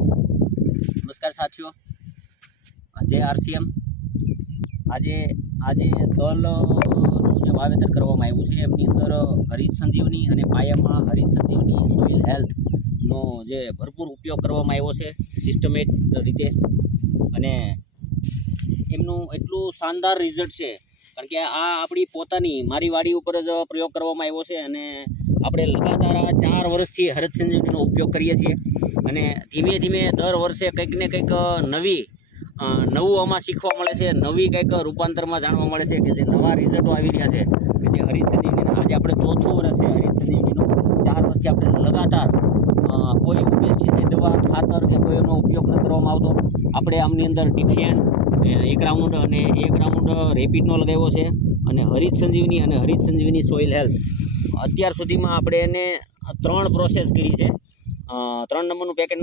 નમસ્કાર સાથીઓ, જય આરસીએમ। આજે તલનું જે વાવેતર કરવામાં આવ્યું છે એમની અંદર હરિત સંજીવની અને પાયામાં હરિત સંજીવની સોઇલ હેલ્થનો જે ભરપૂર ઉપયોગ કરવામાં આવ્યો છે સિસ્ટમેટ રીતે, અને એમનું એટલું શાનદાર રિઝલ્ટ છે કારણ કે આ આપણી પોતાની મારી વાડી ઉપર જ પ્રયોગ કરવામાં આવ્યો છે અને આપણે લગાતાર 4 વર્ષથી હરિત સંજીવનીનો ઉપયોગ કરીએ છીએ અને ધીમે ધીમે દર વર્ષે કંઈક ને કંઈક નવું આમાં શીખવા મળે છે, નવી કંઈક રૂપાંતરમાં જાણવા મળે છે કે જે નવા રિઝલ્ટો આવી રહ્યા છે કે જે હરિત સંજીવનીના આજે આપણે 4થું વર્ષ છે હરિત સંજીવનીનું। 4 વર્ષથી આપણે લગાતાર કોઈ પેસ્ટિસાઇડ દવા ખાતર કે કોઈનો ઉપયોગ ન કરવામાં આવતો। આપણે આમની અંદર ડિફિયન્ટ 1 રાઉન્ડ અને 1 રાઉન્ડ રેપિડનો લગાવ્યો છે અને હરિત સંજીવની સોઇલ હેલ્થ અત્યાર સુધીમાં આપણે એને 3 પ્રોસેસ કરી છે। 3 નંબરનું પેકેટનો